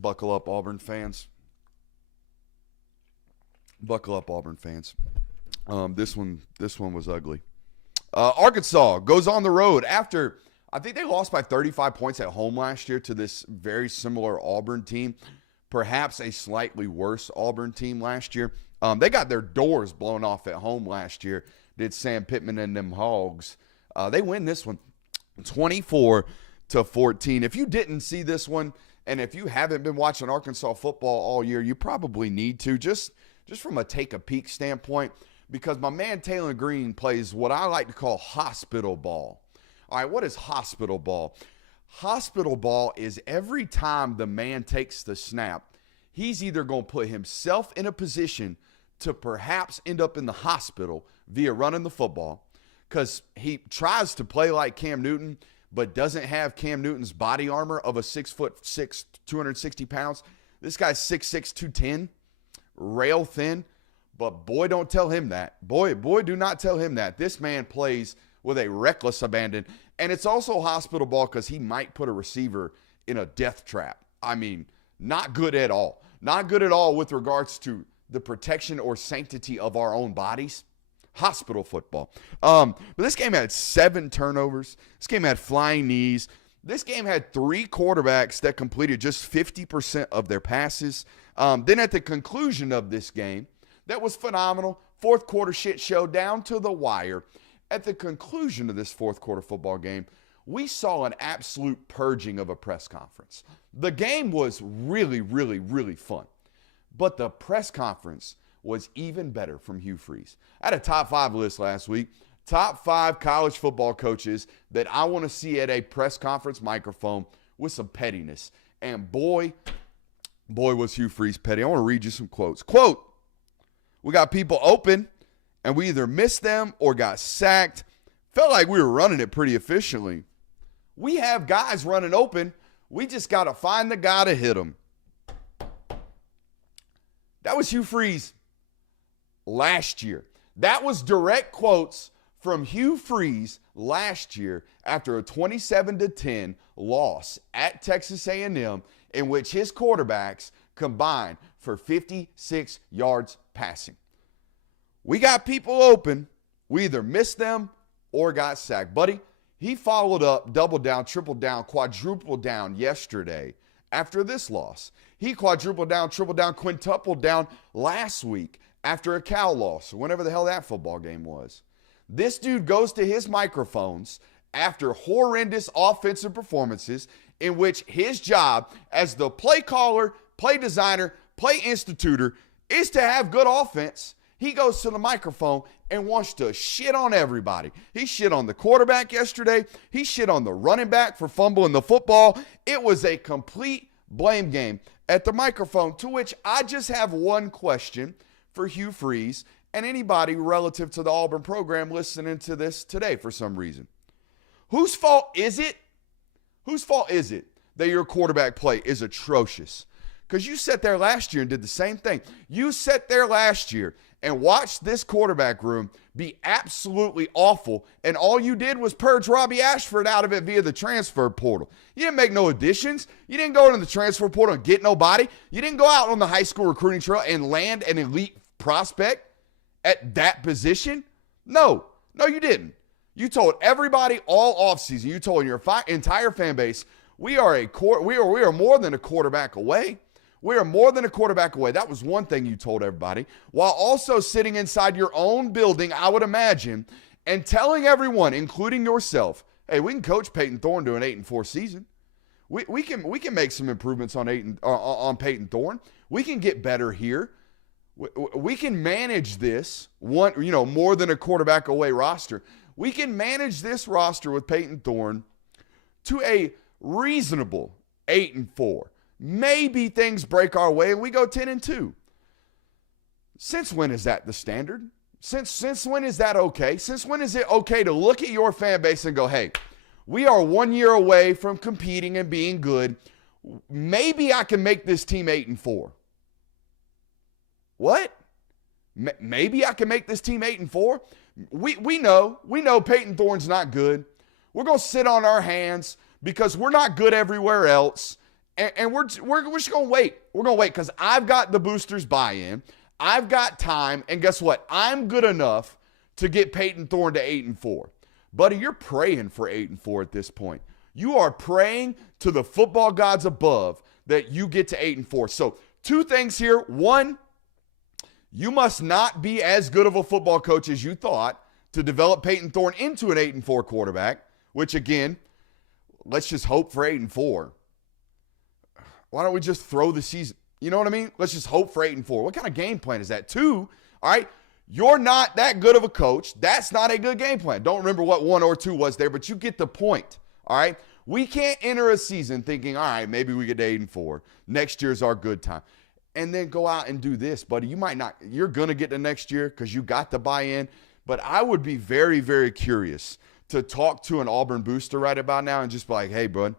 Buckle up, Auburn fans. Buckle up, Auburn fans. This one was ugly. Arkansas goes on the road after I think they lost by 35 points at home last year to this very similar Auburn team, perhaps a slightly worse Auburn team last year. They got their doors blown off at home last year. Did Sam Pittman and them Hogs? They win this one, 24-14. If you didn't see this one, and if you haven't been watching Arkansas football all year, you probably need to just from a take a peek standpoint, because my man Taylor Green plays what I like to call hospital ball. All right, what is hospital ball? Hospital ball is every time the man takes the snap, he's either going to put himself in a position to perhaps end up in the hospital via running the football, because he tries to play like Cam Newton, but doesn't have Cam Newton's body armor of a 6'6", 260 pounds. This guy's 6'6", 210, rail thin. But boy, don't tell him that. Boy, do not tell him that. This man plays with a reckless abandon. And it's also hospital ball because he might put a receiver in a death trap. I mean, not good at all. Not good at all with regards to the protection or sanctity of our own bodies. Hospital football. But this game had 7 turnovers. This game had flying knees. This game had 3 quarterbacks that completed just 50% of their passes. Then at the conclusion of this game, that was phenomenal. Fourth quarter shit show down to the wire. At the conclusion of this fourth quarter football game, we saw an absolute purging of a press conference. The game was really, really, really fun. But the press conference was even better from Hugh Freeze. I had a top 5 list last week. Top 5 college football coaches that I want to see at a press conference microphone with some pettiness. And boy was Hugh Freeze petty. I want to read you some quotes. Quote, "We got people open, and we either missed them or got sacked. Felt like we were running it pretty efficiently. We have guys running open. We just got to find the guy to hit them." That was Hugh Freeze last year. That was direct quotes from Hugh Freeze last year after a 27-10 loss at Texas A&M, in which his quarterbacks combined for 56 yards passing. We got people open. We either missed them or got sacked. Buddy, he followed up, doubled down, tripled down, quadrupled down yesterday after this loss. He quadrupled down, tripled down, quintupled down last week after a Cal loss, or whenever the hell that football game was. This dude goes to his microphones after horrendous offensive performances in which his job as the play caller, play designer, play institutor is to have good offense. He goes to the microphone and wants to shit on everybody. He shit on the quarterback yesterday. He shit on the running back for fumbling the football. It was a complete blame game at the microphone, to which I just have one question for Hugh Freeze and anybody relative to the Auburn program listening to this today for some reason. Whose fault is it? Whose fault is it that your quarterback play is atrocious? Because you sat there last year and did the same thing. You sat there last year and watched this quarterback room be absolutely awful, and all you did was purge Robbie Ashford out of it via the transfer portal. You didn't make no additions. You didn't go into the transfer portal and get nobody. You didn't go out on the high school recruiting trail and land an elite prospect at that position. No, you didn't. You told everybody all offseason, you told your entire fan base, we are more than a quarterback away. We are more than a quarterback away. That was one thing you told everybody, while also sitting inside your own building, I would imagine, and telling everyone, including yourself, hey, we can coach Peyton Thorne to an 8-4 season. We can make some improvements on Peyton Thorne. We can get better here. We can manage this more than a quarterback away roster. We can manage this roster with Peyton Thorne to a reasonable 8-4. Maybe things break our way and we go 10-2. Since when is that the standard? Since when is that okay? Since when is it okay to look at your fan base and go, hey, we are 1 year away from competing and being good. Maybe I can make this team 8-4. What? Maybe I can make this team 8-4? We know Peyton Thorne's not good. We're going to sit on our hands because we're not good everywhere else. And we're just going to wait. We're going to wait because I've got the boosters buy-in. I've got time. And guess what? I'm good enough to get Peyton Thorne to 8-4. Buddy, you're praying for 8-4 at this point. You are praying to the football gods above that you get to 8-4. So 2 things here. 1, you must not be as good of a football coach as you thought to develop Peyton Thorne into an 8-4 quarterback, which again, let's just hope for 8-4. Why don't we just throw the season? You know what I mean? Let's just hope for 8-4. What kind of game plan is that? 2, all right, you're not that good of a coach. That's not a good game plan. Don't remember what 1 or 2 was there, but you get the point, all right? We can't enter a season thinking, all right, maybe we get to 8-4. Next year's our good time. And then go out and do this, buddy. You might not. You're going to get to next year because you got the buy-in. But I would be very, very curious to talk to an Auburn booster right about now and just be like, hey, bud,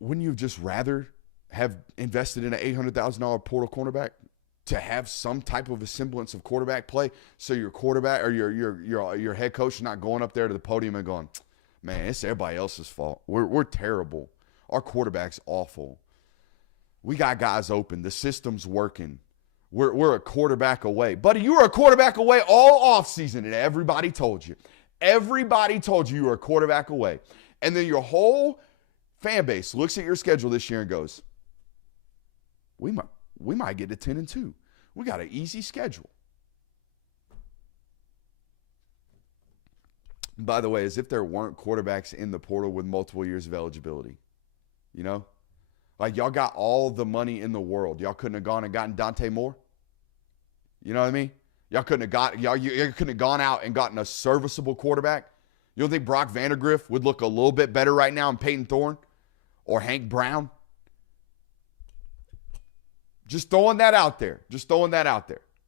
wouldn't you just rather have invested in an $800,000 portal cornerback to have some type of a semblance of quarterback play so your quarterback or your head coach is not going up there to the podium and going, man, it's everybody else's fault. We're terrible. Our quarterback's awful. We got guys open. The system's working. We're a quarterback away. Buddy, you were a quarterback away all offseason, and everybody told you. Everybody told you were a quarterback away. And then your whole fan base looks at your schedule this year and goes, we might get to 10-2. We got an easy schedule. By the way, as if there weren't quarterbacks in the portal with multiple years of eligibility. You know? Like, y'all got all the money in the world. Y'all couldn't have gone and gotten Dante Moore? You know what I mean? You couldn't have gone out and gotten a serviceable quarterback? You don't think Brock Vandagriff would look a little bit better right now than Peyton Thorne or Hank Brown? Just throwing that out there.